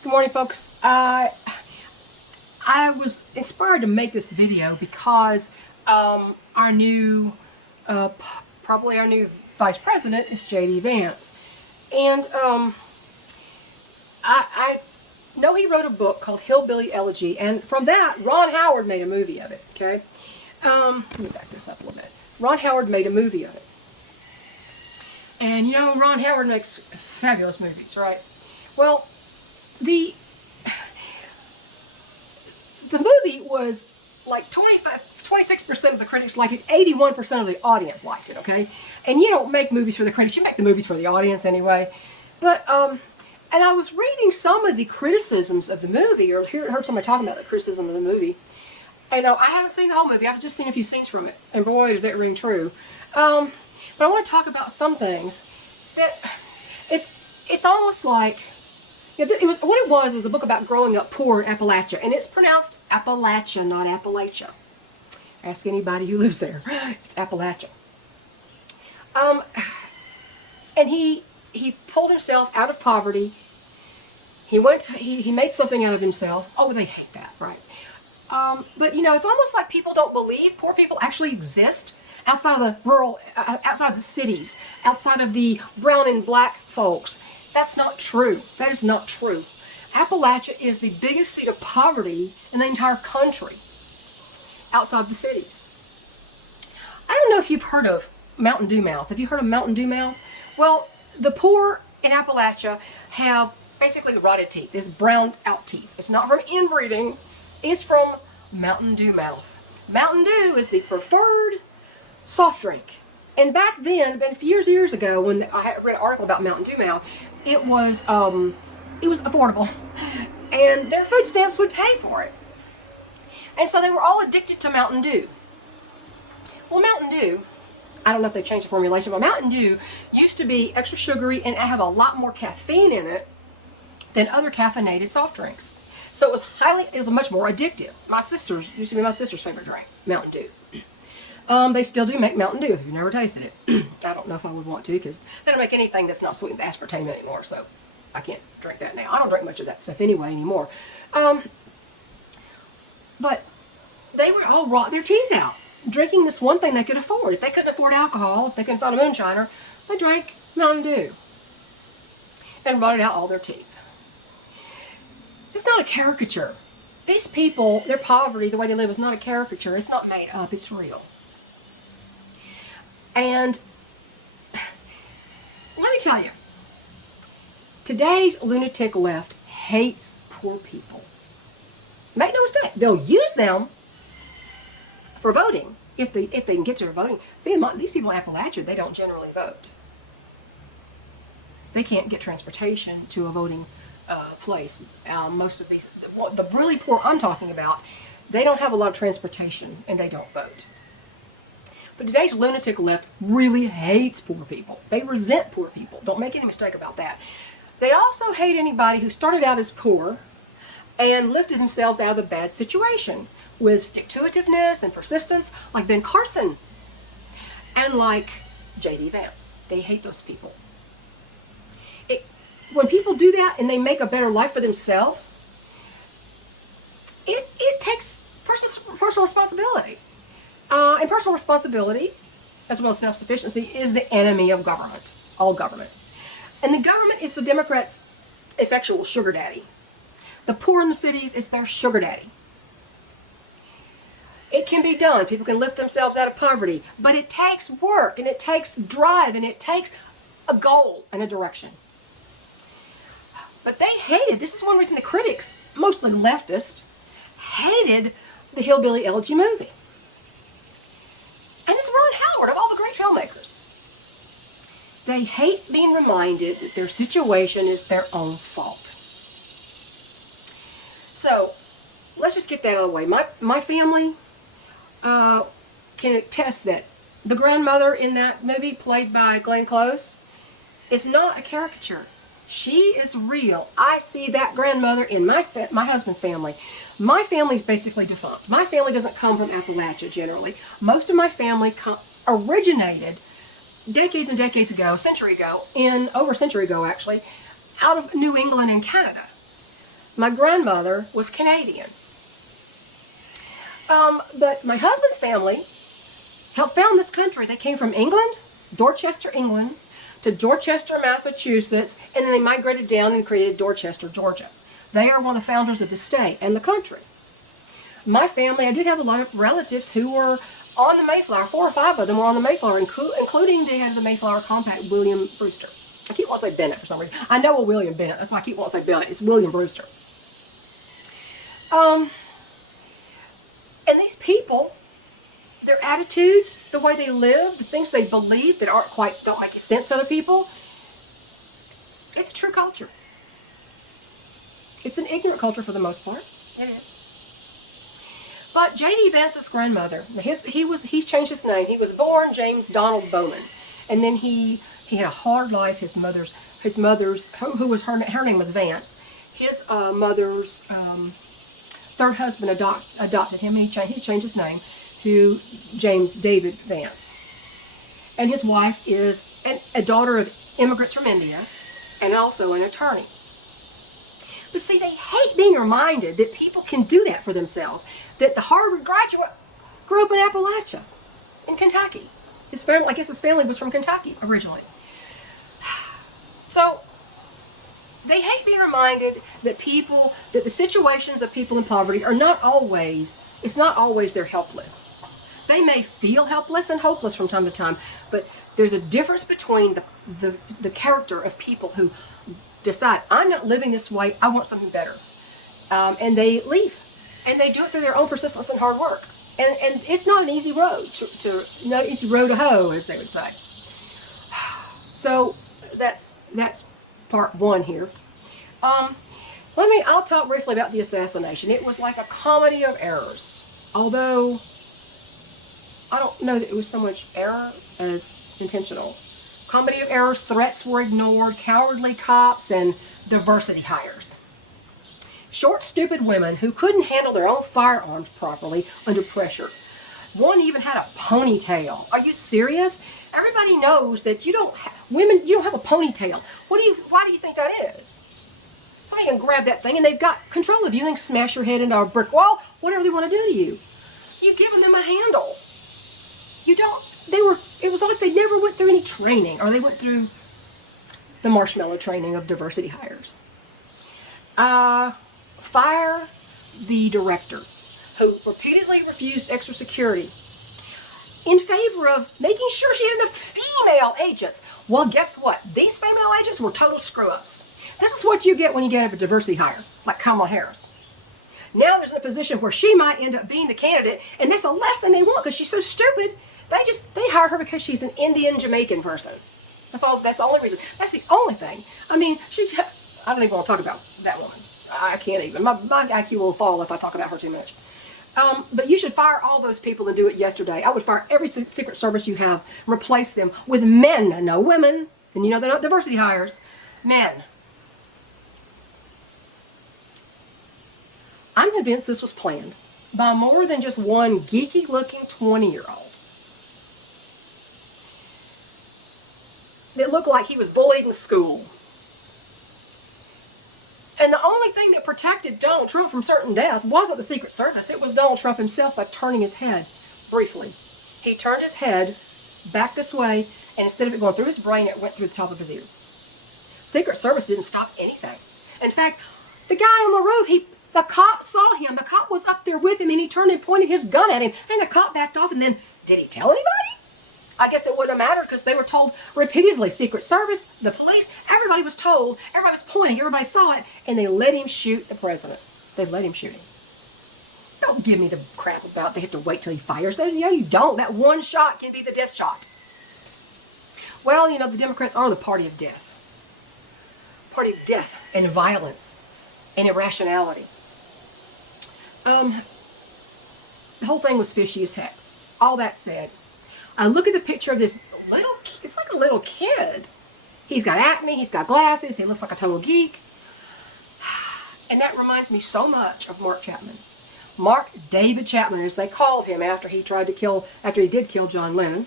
Good morning, folks. I was inspired to make this video because our new, probably our new vice president is J.D. Vance. And I know he wrote a book called Hillbilly Elegy, and from that, Ron Howard made a movie of it, okay? Let me back this up a little bit. Ron Howard made a movie of it. And you know, Ron Howard makes fabulous movies, right? Well, the movie was like 26% of the critics liked it, 81% of the audience liked it, okay? And you don't make movies for the critics, you make the movies for the audience anyway. But, and I was reading some of the criticisms of the movie, or heard somebody talking about the criticism of the movie. And I haven't seen the whole movie, I've just seen a few scenes from it. And boy, does that ring true. But I want to talk about some things that it's almost like, what it was a book about growing up poor in Appalachia, and it's pronounced Appalachia, not Appalachia. Ask anybody who lives there. It's Appalachia. And he pulled himself out of poverty. He made something out of himself. Oh, they hate that, right? But you know, it's almost like people don't believe poor people actually exist outside of the rural, outside of the cities, outside of the brown and black folks. That's not true. That is not true. Appalachia is the biggest seat of poverty in the entire country, outside the cities. I don't know if you've heard of Mountain Dew Mouth. Have you heard of Mountain Dew Mouth? Well, the poor in Appalachia have basically rotted teeth. It's browned out teeth. It's not from inbreeding. It's from Mountain Dew Mouth. Mountain Dew is the preferred soft drink. And back then, a few years ago, when I had read an article about Mountain Dew Mouth, it was affordable, and their food stamps would pay for it. And so they were all addicted to Mountain Dew. Well, Mountain Dew, I don't know if they've changed the formulation, but Mountain Dew used to be extra sugary and have a lot more caffeine in it than other caffeinated soft drinks. So it was much more addictive. Used to be my sister's favorite drink, Mountain Dew. They still do make Mountain Dew if you've never tasted it. I don't know if I would want to, because they don't make anything that's not sweet with aspartame anymore, so I can't drink that now. I don't drink much of that stuff anyway anymore. But they would all rot their teeth out, drinking this one thing they could afford. If they couldn't afford alcohol, if they couldn't find a moonshiner, they drank Mountain Dew and rotted out all their teeth. It's not a caricature. These people, their poverty, the way they live, is not a caricature. It's not made up. It's real. And let me tell you, today's lunatic left hates poor people. Make no mistake, they'll use them for voting if they can get to their voting. See, these people in Appalachia, they don't generally vote. They can't get transportation to a voting place. Most of these, the really poor I'm talking about, they don't have a lot of transportation and they don't vote. But today's lunatic left really hates poor people. They resent poor people. Don't make any mistake about that. They also hate anybody who started out as poor and lifted themselves out of a bad situation with stick-to-itiveness and persistence, like Ben Carson and like J.D. Vance. They hate those people. When people do that and they make a better life for themselves, it takes personal responsibility. And personal responsibility, as well as self-sufficiency, is the enemy of government, all government. And the government is the Democrats' effectual sugar daddy. The poor in the cities is their sugar daddy. It can be done. People can lift themselves out of poverty, but it takes work, and it takes drive, and it takes a goal and a direction. But they hated, this is one reason the critics, mostly leftists, hated the Hillbilly Elegy movie. And it's Ron Howard, of all the great filmmakers. They hate being reminded that their situation is their own fault. So, let's just get that out of the way. My family can attest that the grandmother in that movie, played by Glenn Close, is not a caricature. She is real. I see that grandmother in my husband's family. My family's basically defunct. My family doesn't come from Appalachia generally. Most of my family originated decades and decades ago, over a century ago actually, out of New England and Canada. My grandmother was Canadian. But my husband's family helped found this country. They came from England, Dorchester, England, to Dorchester, Massachusetts, and then they migrated down and created Dorchester, Georgia. They are one of the founders of the state and the country. My family, I did have a lot of relatives who were on the Mayflower. 4 or 5 of them were on the Mayflower, including the head of the Mayflower Compact, William Brewster. I keep wanting to say Bennett for some reason. I know a William Bennett. That's why I keep wanting to say Bennett. It's William Brewster. And these people, their attitudes, the way they live, the things they believe that don't make sense to other people, it's a true culture. It's an ignorant culture for the most part. It is. But J.D. Vance's grandmother, he's changed his name. He was born James Donald Bowman, and then he had a hard life. His mother's, her name was Vance. His mother's third husband adopted him, and he changed his name to James David Vance. And his wife is a daughter of immigrants from India, and also an attorney. But see, they hate being reminded that people can do that for themselves. That the Harvard graduate grew up in Appalachia, in Kentucky. His family was from Kentucky originally. So they hate being reminded that the situations of people in poverty are not always they're helpless. They may feel helpless and hopeless from time to time, but there's a difference between the character of people who decide, I'm not living this way, I want something better. And they leave. And they do it through their own persistence and hard work. And it's not an easy road easy road to hoe, as they would say. So that's part one here. I'll talk briefly about the assassination. It was like a comedy of errors. Although I don't know that it was so much error as intentional. Comedy of errors, threats were ignored, cowardly cops, and diversity hires. Short, stupid women who couldn't handle their own firearms properly under pressure. One even had a ponytail. Are you serious? Everybody knows that you don't have a ponytail. Why do you think that is? Somebody can grab that thing and they've got control of you and they can smash your head into a brick wall, whatever they want to do to you. You've given them a handle. It was like they never went through any training, or they went through the marshmallow training of diversity hires. Fire the director, who repeatedly refused extra security in favor of making sure she had enough female agents. Well, guess what? These female agents were total screw-ups. This is what you get when you get a diversity hire, like Kamala Harris. Now there's a position where she might end up being the candidate, and that's the last thing they want because she's so stupid. They hire her because she's an Indian Jamaican person. That's all. That's the only reason. That's the only thing. I mean, I don't even want to talk about that woman. I can't even. My IQ will fall if I talk about her too much. But you should fire all those people and do it yesterday. I would fire every Secret Service you have, replace them with men, no women. And you know they're not diversity hires. Men. I'm convinced this was planned by more than just one geeky-looking 20-year-old. It looked like he was bullied in school. And the only thing that protected Donald Trump from certain death wasn't the Secret Service. It was Donald Trump himself by turning his head briefly. He turned his head back this way, and instead of it going through his brain, it went through the top of his ear. Secret Service didn't stop anything. In fact, the guy on the roof, the cop saw him. The cop was up there with him, and he turned and pointed his gun at him, and the cop backed off, and then, did he tell anybody? I guess it wouldn't have mattered because they were told repeatedly. Secret Service, the police, everybody was told, everybody was pointing, everybody saw it, and they let him shoot the president. They let him shoot him. Don't give me the crap about they have to wait till he fires. No, you don't. That one shot can be the death shot. Well, you know, the Democrats are the party of death. Party of death and violence and irrationality. The whole thing was fishy as heck. All that said, I look at the picture of this it's like a little kid. He's got acne, he's got glasses, he looks like a total geek. And that reminds me so much of Mark Chapman. Mark David Chapman, as they called him after he did kill John Lennon.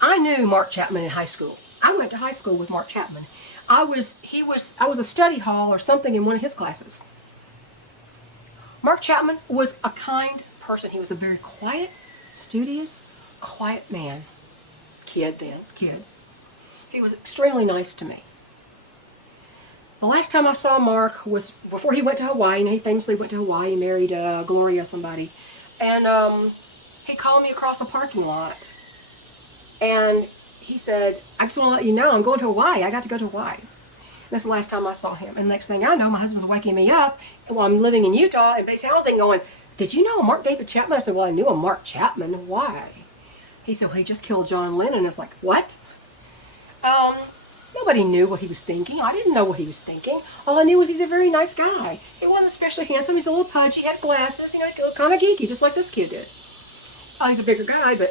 I knew Mark Chapman in high school. I went to high school with Mark Chapman. I was a study hall or something in one of his classes. Mark Chapman was a kind person. He was a very quiet, studious, quiet man. Kid. He was extremely nice to me. The last time I saw Mark was before he went to Hawaii, and he famously went to Hawaii. He married Gloria somebody. And he called me across the parking lot. And he said, I just want to let you know I'm going to Hawaii. I got to go to Hawaii. That's the last time I saw him. And next thing I know, my husband's waking me up while I'm living in Utah in base housing going, did you know Mark David Chapman? I said, well, I knew a Mark Chapman. Why? He said, well, he just killed John Lennon. It's like, what? Nobody knew what he was thinking. I didn't know what he was thinking. All I knew was he's a very nice guy. He wasn't especially handsome. He's a little pudgy. He had glasses. You know, he looked kind of geeky, just like this kid did. He's a bigger guy, but,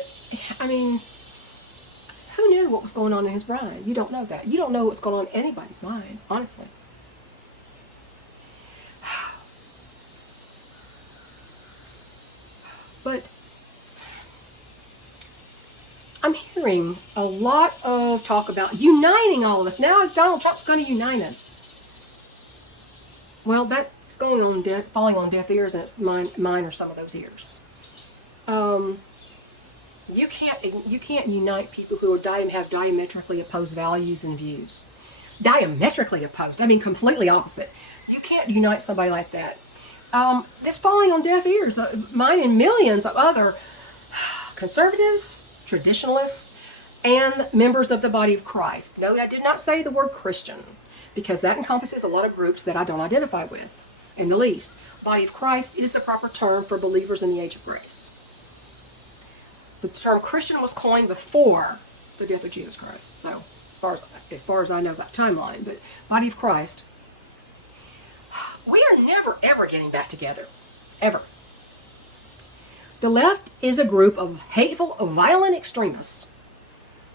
I mean, who knew what was going on in his brain? You don't know that. You don't know what's going on in anybody's mind, honestly. But I'm hearing a lot of talk about uniting all of us. Now Donald Trump's going to unite us. Well, that's going on falling on deaf ears, and it's mine are some of those ears. You can't unite people who have diametrically opposed values and views. Diametrically opposed. I mean, completely opposite. You can't unite somebody like that. This falling on deaf ears. Mine and millions of other conservatives, traditionalists, and members of the body of Christ. No, I did not say the word Christian, because that encompasses a lot of groups that I don't identify with in the least. Body of Christ is the proper term for believers in the age of grace. The term Christian was coined before the death of Jesus Christ. So, as far as I know that timeline, but body of Christ, we are never ever getting back together, ever. The left is a group of hateful, violent extremists.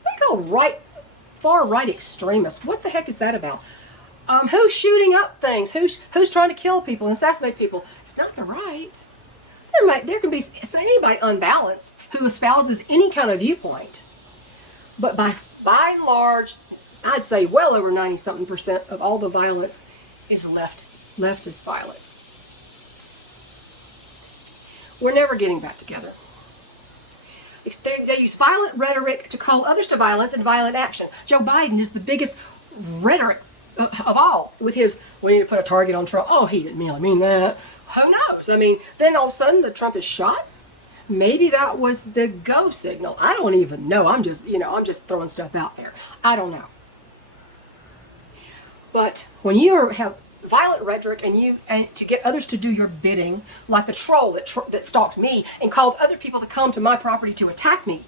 They go far right extremists. What the heck is that about? Who's shooting up things? Who's trying to kill people and assassinate people? It's not the right. There can be anybody unbalanced who espouses any kind of viewpoint. But by and large, I'd say well over 90-something% of all the violence is leftist violence. We're never getting back together. They use violent rhetoric to call others to violence and violent actions. Joe Biden is the biggest rhetoric of all with his, we need to put a target on Trump. Oh, he didn't really mean that. Who knows? I mean, then all of a sudden the Trump is shot. Maybe that was the go signal. I don't even know. I'm just throwing stuff out there. I don't know. But when you have violent rhetoric and to get others to do your bidding, like the troll that stalked me and called other people to come to my property to attack me,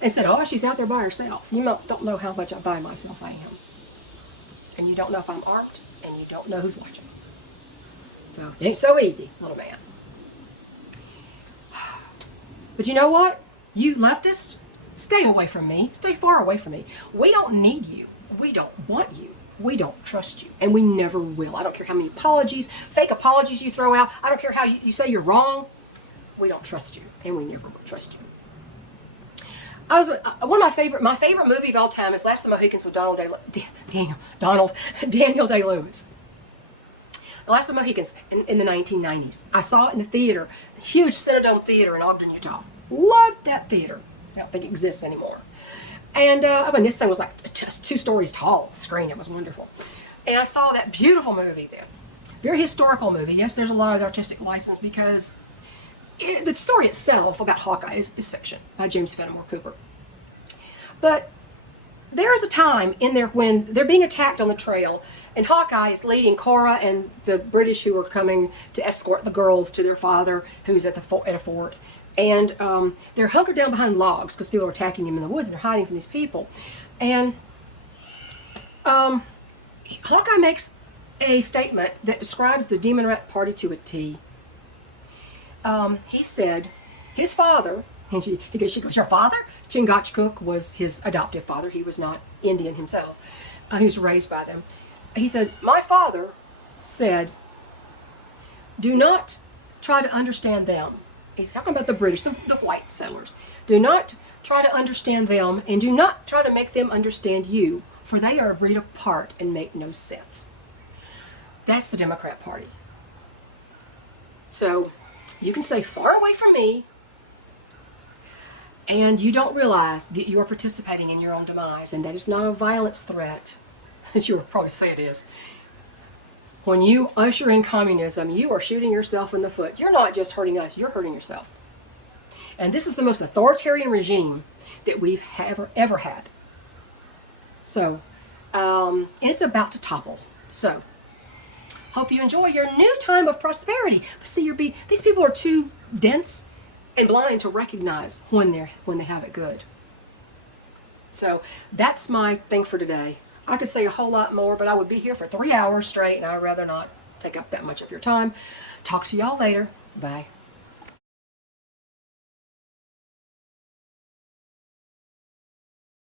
and said, "Oh, she's out there by herself." You don't know how much by myself I am, and you don't know if I'm armed, and you don't know who's watching. So it ain't so easy, little man. But you know what? You leftists, stay away from me. Stay far away from me. We don't need you. We don't want you. We don't trust you. And we never will. I don't care how many fake apologies you throw out. I don't care how you say you're wrong. We don't trust you. And we never will trust you. My favorite movie of all time is Last of the Mohicans with Daniel Day-Lewis. The Last of the Mohicans in the 1990s. I saw it in the theater, a huge Cinedome theater in Ogden, Utah. Loved that theater. I don't think it exists anymore. And this thing was like just 2 stories tall, the screen. It was wonderful. And I saw that beautiful movie there. Very historical movie. Yes, there's a lot of artistic license because the story itself about Hawkeye is fiction by James Fenimore Cooper. But there is a time in there when they're being attacked on the trail, and Hawkeye is leading Cora and the British who are coming to escort the girls to their father, who's at a fort. And they're hunkered down behind logs because people are attacking him in the woods and they're hiding from these people. And Hawkeye makes a statement that describes the Demon Rat Party to a T. He said his father, and she goes, "Your father?" Chingachgook was his adoptive father. He was not Indian himself. He was raised by them. He said, "My father said, do not try to understand them." He's talking about the British, the white settlers. "Do not try to understand them, and do not try to make them understand you, for they are a breed apart and make no sense. That's the Democrat Party. So you can stay far away from me, and you don't realize that you are participating in your own demise, and that is not a violence threat, as you would probably say it is. When you usher in communism, you are shooting yourself in the foot. You're not just hurting us, you're hurting yourself. And this is the most authoritarian regime that we've ever had. So, and it's about to topple. So, hope you enjoy your new time of prosperity. But see, these people are too dense and blind to recognize when they have it good. So that's my thing for today. I could say a whole lot more, but I would be here for 3 hours straight, and I'd rather not take up that much of your time. Talk to y'all later. Bye.